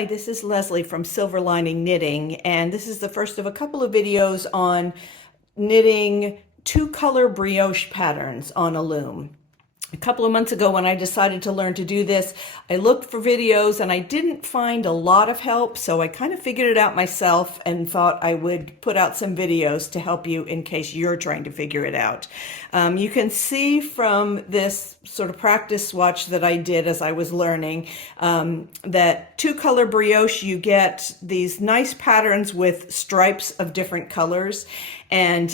Hi, this is Leslie from Silver Lining Knitting, and this is the first of a couple of videos on knitting two-color brioche patterns on a loom. A couple of months ago when I decided to learn to do this, I looked for videos and I didn't find a lot of help, so I kind of figured it out myself and thought I would put out some videos to help you in case you're trying to figure it out. You can see from this sort of practice swatch that I did as I was learning that two-color brioche, you get these nice patterns with stripes of different colors, and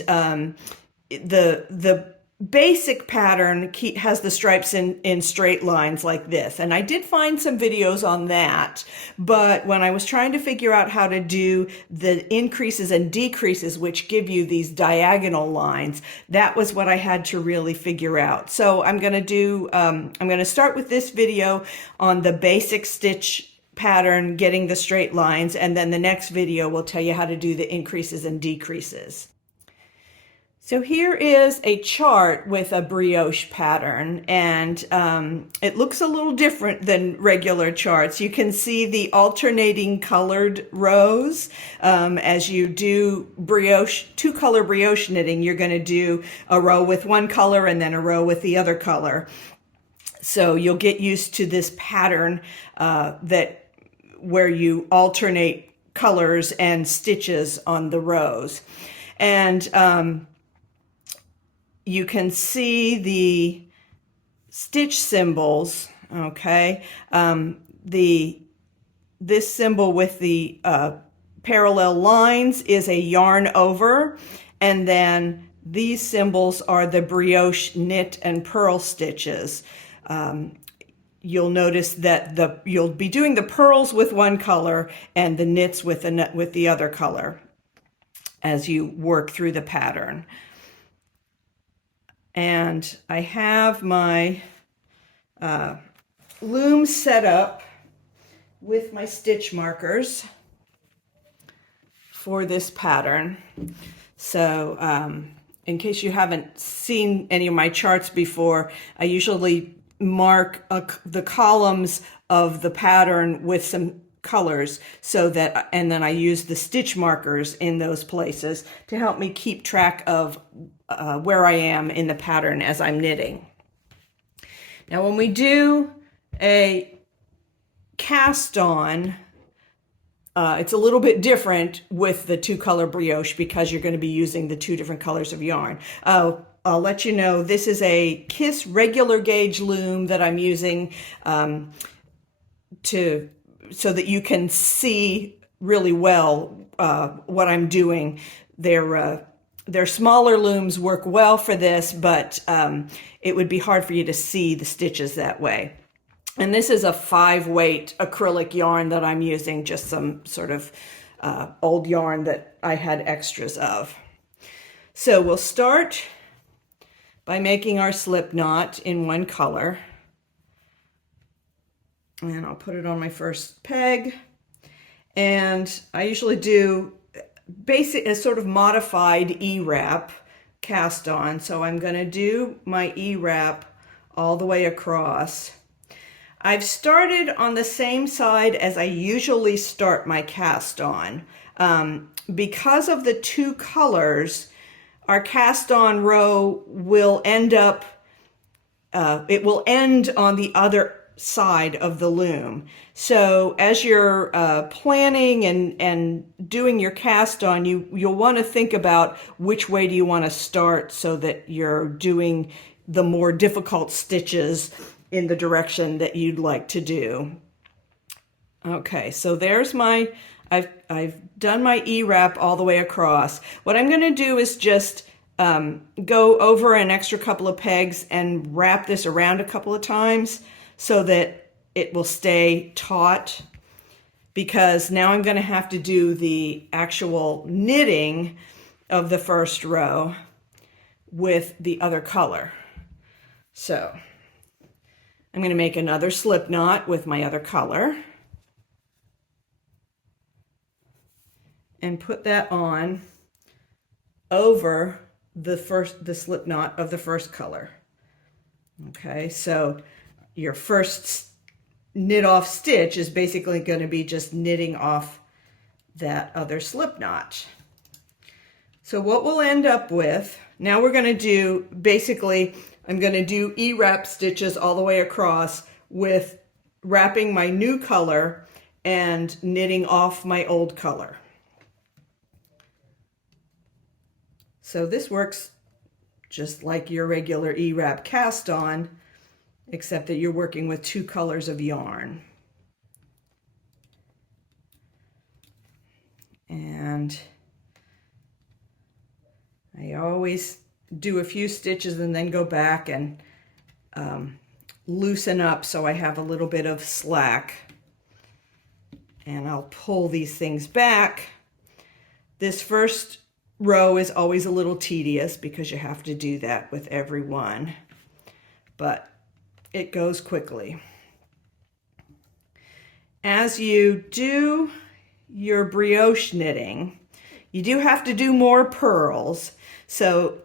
the basic pattern has the stripes in straight lines like this. And I did find some videos on that, but when I was trying to figure out how to do the increases and decreases, which give you these diagonal lines, that was what I had to really figure out. So I'm going to start with this video on the basic stitch pattern, getting the straight lines, and then the next video will tell you how to do the increases and decreases. So here is a chart with a brioche pattern, and it looks a little different than regular charts. You can see the alternating colored rows. As you do brioche, two-color brioche knitting, you're going to do a row with one color and then a row with the other color. So you'll get used to this pattern where you alternate colors and stitches on the rows. And you can see the stitch symbols, okay? This symbol with the parallel lines is a yarn over, and then these symbols are the brioche knit and purl stitches. You'll notice that you'll be doing the purls with one color and the knits with the other color as you work through the pattern. And I have my loom set up with my stitch markers for this pattern. So in case you haven't seen any of my charts before, I usually mark the columns of the pattern with some colors and then I use the stitch markers in those places to help me keep track of where I am in the pattern as I'm knitting. Now when we do a cast on, it's a little bit different with the two-color brioche because you're going to be using the two different colors of yarn. I'll let you know this is a Kiss regular gauge loom that I'm using so that you can see really well what I'm doing. Their smaller looms work well for this, but it would be hard for you to see the stitches that way. And this is a 5-weight acrylic yarn that I'm using, just some sort of old yarn that I had extras of. So we'll start by making our slip knot in one color. And I'll put it on my first peg. And I usually do a sort of modified E-wrap cast on. So I'm going to do my E-wrap all the way across. I've started on the same side as I usually start my cast on. Because of the two colors, our cast on row will end on the other side of the loom. So as you're planning and doing your cast on, you'll want to think about which way do you want to start so that you're doing the more difficult stitches in the direction that you'd like to do. Okay, so there's I've done my E-wrap all the way across. What I'm going to do is just go over an extra couple of pegs and wrap this around a couple of times so that it will stay taut, because now I'm going to have to do the actual knitting of the first row with the other color. So I'm going to make another slip knot with my other color and put that on over the slip knot of the first color. Okay, so your first knit off stitch is basically going to be just knitting off that other slip knot. So what we'll end up with, now we're going to do, basically, I'm going to do E-wrap stitches all the way across with wrapping my new color and knitting off my old color. So this works just like your regular E-wrap cast on, except that you're working with 2 colors of yarn. And I always do a few stitches and then go back and loosen up so I have a little bit of slack. And I'll pull these things back. This first row is always a little tedious because you have to do that with every one, but it goes quickly. As you do your brioche knitting, you do have to do more purls. So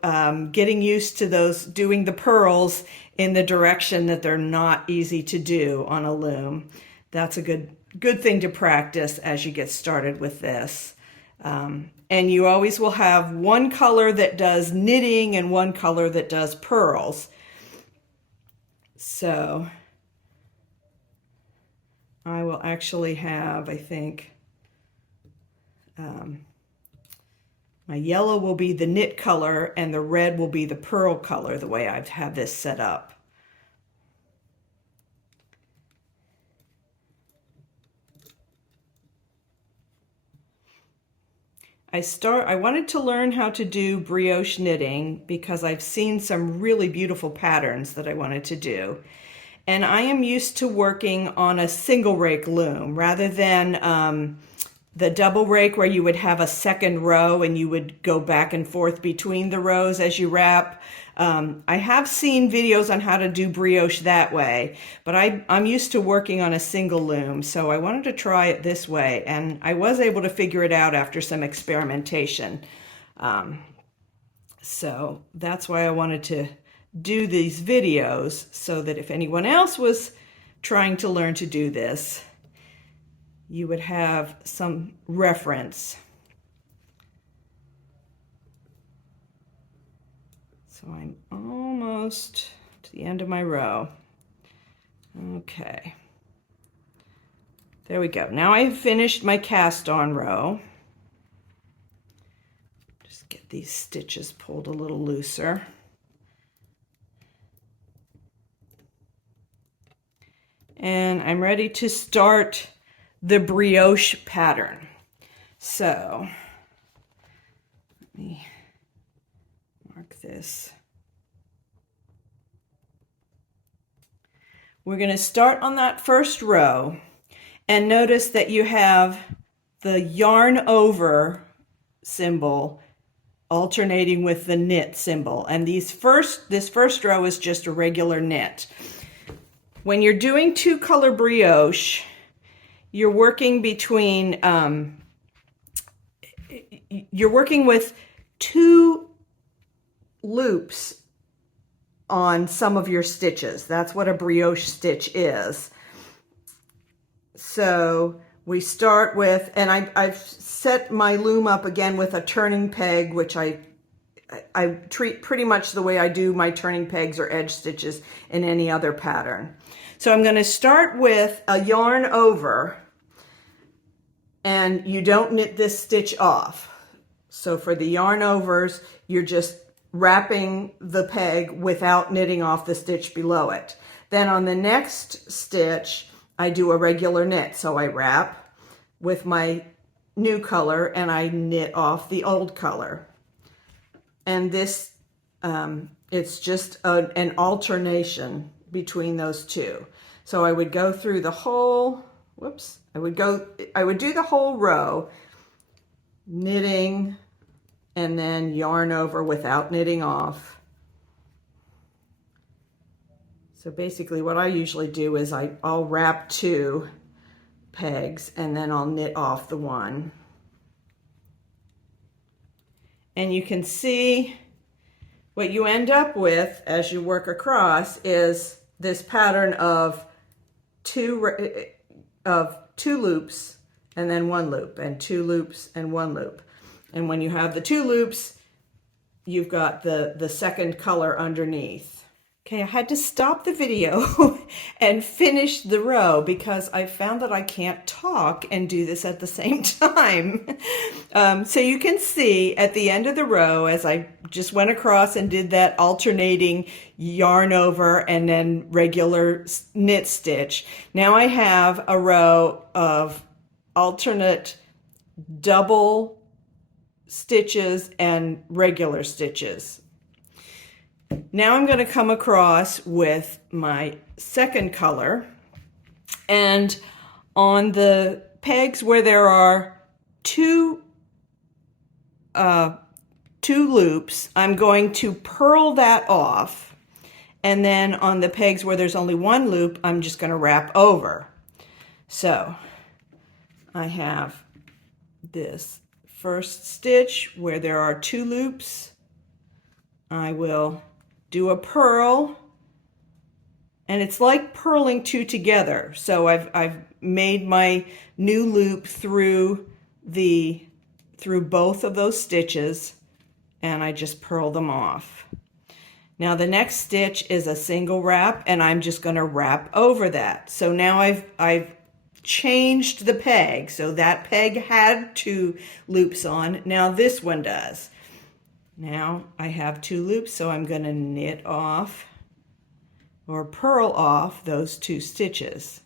getting used to those, doing the purls in the direction that they're not easy to do on a loom. That's a good thing to practice as you get started with this. And you always will have one color that does knitting and one color that does purls. So I will actually have, I think, my yellow will be the knit color and the red will be the purl color, the way I've had this set up. I wanted to learn how to do brioche knitting because I've seen some really beautiful patterns that I wanted to do. And I am used to working on a single rake loom rather than the double rake where you would have a second row and you would go back and forth between the rows as you wrap. I have seen videos on how to do brioche that way, but I'm used to working on a single loom, so I wanted to try it this way, and I was able to figure it out after some experimentation. So that's why I wanted to do these videos, so that if anyone else was trying to learn to do this, you would have some reference. So I'm almost to the end of my row. Okay. There we go. Now I've finished my cast on row. Just get these stitches pulled a little looser. And I'm ready to start the brioche pattern. So let me mark this. We're going to start on that first row and notice that you have the yarn over symbol alternating with the knit symbol, and this first row is just a regular knit. When you're doing 2-color brioche, you're working between you're working with 2 loops on some of your stitches. That's what a brioche stitch is. So we start with, and I've set my loom up again with a turning peg, which I treat pretty much the way I do my turning pegs or edge stitches in any other pattern. So I'm going to start with a yarn over, and you don't knit this stitch off. So for the yarn overs, you're just wrapping the peg without knitting off the stitch below it. Then on the next stitch, I do a regular knit. So I wrap with my new color and I knit off the old color. And this, it's just an alternation between those two. So I would go through the whole, I would do the whole row, knitting, and then yarn over without knitting off. So basically what I usually do is I'll wrap 2 pegs and then I'll knit off the one. And you can see what you end up with as you work across is this pattern of two loops and then one loop, and two loops and one loop. And when you have the two loops, you've got the second color underneath. Okay, I had to stop the video and finish the row because I found that I can't talk and do this at the same time. So you can see at the end of the row, as I just went across and did that alternating yarn over and then regular knit stitch, now I have a row of alternate double stitches and regular stitches. Now I'm going to come across with my second color, and on the pegs where there are two loops, I'm going to purl that off, and then on the pegs where there's only one loop, I'm just going to wrap over. So I have this first stitch where there are two loops. I will do a purl, and it's like purling two together. So I've made my new loop through both of those stitches, and I just purl them off. Now the next stitch is a single wrap, and I'm just going to wrap over that. So now I've changed the peg. So that peg had two loops on. Now this one does. Now I have two loops, so I'm going to knit off or purl off those two stitches.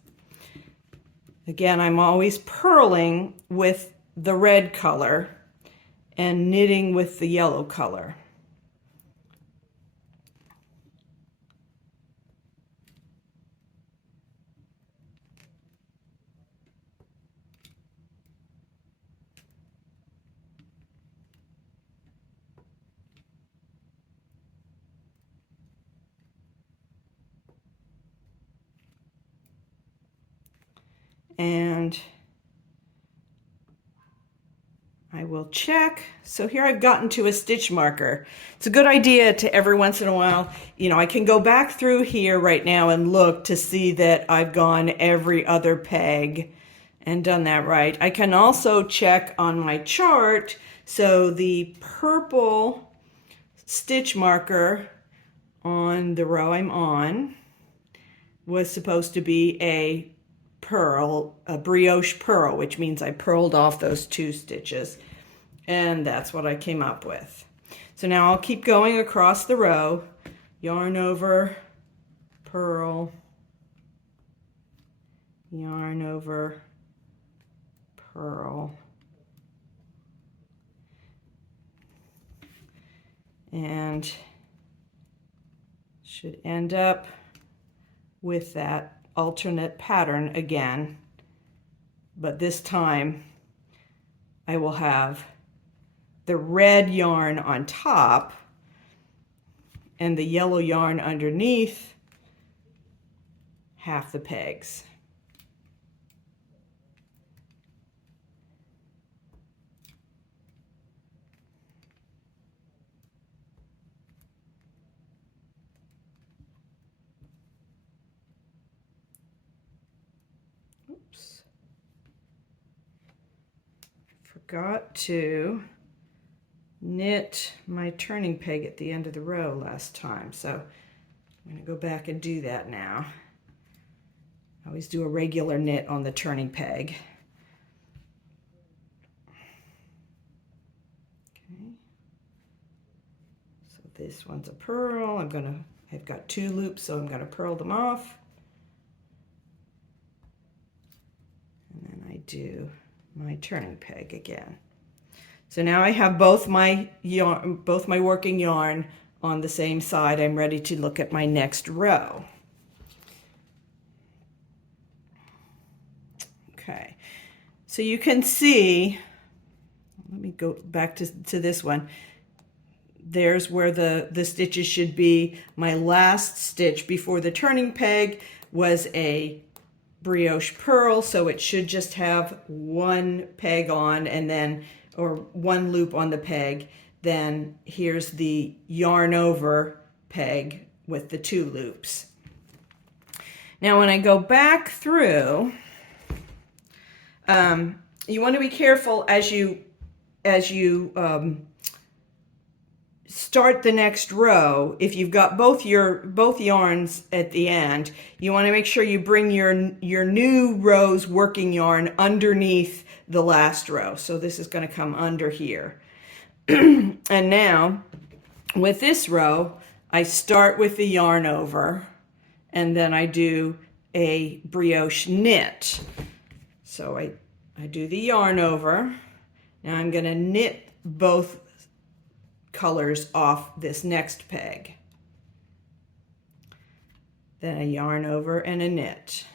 Again, I'm always purling with the red color and knitting with the yellow color. And I will check. So here I've gotten to a stitch marker. It's a good idea to every once in a while, I can go back through here right now and look to see that I've gone every other peg and done that right. I can also check on my chart. So the purple stitch marker on the row I'm on was supposed to be a brioche purl, which means I purled off those two stitches, and that's what I came up with. So now I'll keep going across the row, yarn over, purl, yarn over, purl, and should end up with that alternate pattern again, but this time I will have the red yarn on top and the yellow yarn underneath half the pegs. Oops. Forgot to knit my turning peg at the end of the row last time, so I'm going to go back and do that now. I always do a regular knit on the turning peg. Okay. So this one's a purl. I've got two loops, so I'm going to purl them off. And then I do my turning peg again. So now I have both my working yarn on the same side. I'm ready to look at my next row. Okay, so you can see, let me go back to this one. There's where the stitches should be. My last stitch before the turning peg was a brioche purl, so it should just have one peg on and then, or one loop on the peg. Then here's the yarn over peg with the two loops. Now when I go back through, you want to be careful as you start the next row. If you've got both yarns at the end, you want to make sure you bring your new row's working yarn underneath the last row. So this is going to come under here. And now with this row, I start with the yarn over, and then I do a brioche knit. So I do the yarn over. Now I'm going to knit both colors off this next peg. Then a yarn over and a knit.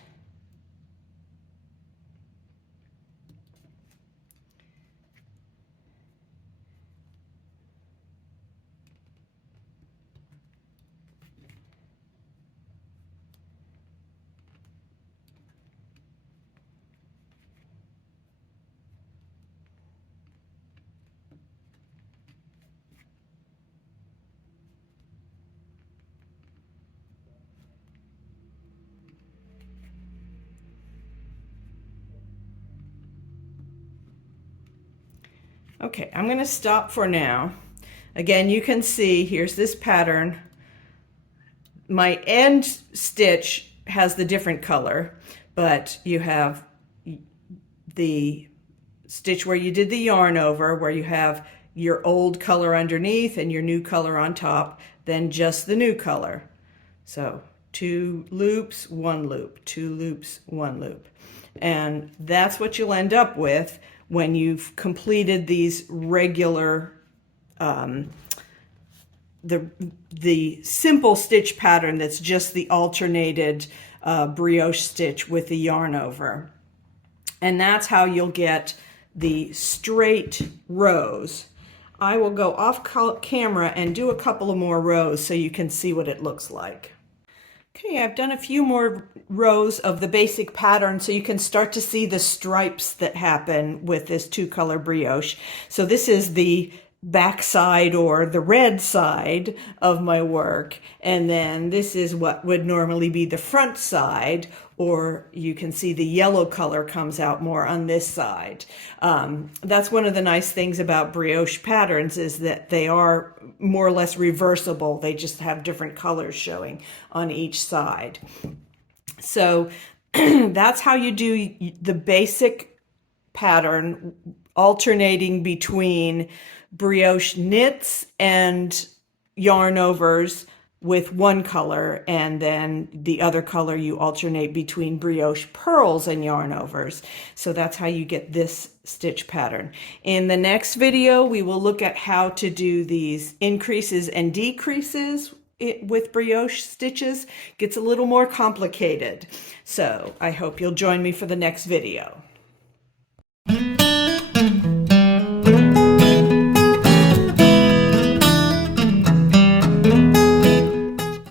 Okay, I'm going to stop for now. Again, you can see here's this pattern. My end stitch has the different color, but you have the stitch where you did the yarn over, where you have your old color underneath and your new color on top, then just the new color. So 2 loops, 1 loop, 2 loops, 1 loop. And that's what you'll end up with when you've completed these regular, the simple stitch pattern that's just the alternated brioche stitch with the yarn over. And that's how you'll get the straight rows. I will go off camera and do a couple of more rows so you can see what it looks like. Okay, I've done a few more rows of the basic pattern so you can start to see the stripes that happen with this 2-color brioche. So this is the back side or the red side of my work, and then this is what would normally be the front side, or you can see the yellow color comes out more on this side. That's one of the nice things about brioche patterns, is that they are more or less reversible. They just have different colors showing on each side. So that's how you do the basic pattern, alternating between brioche knits and yarn overs with one color, and then the other color you alternate between brioche pearls and yarn overs. So that's how you get this stitch pattern. In the next video, we will look at how to do these increases and decreases with brioche stitches. It gets a little more complicated. So I hope you'll join me for the next video.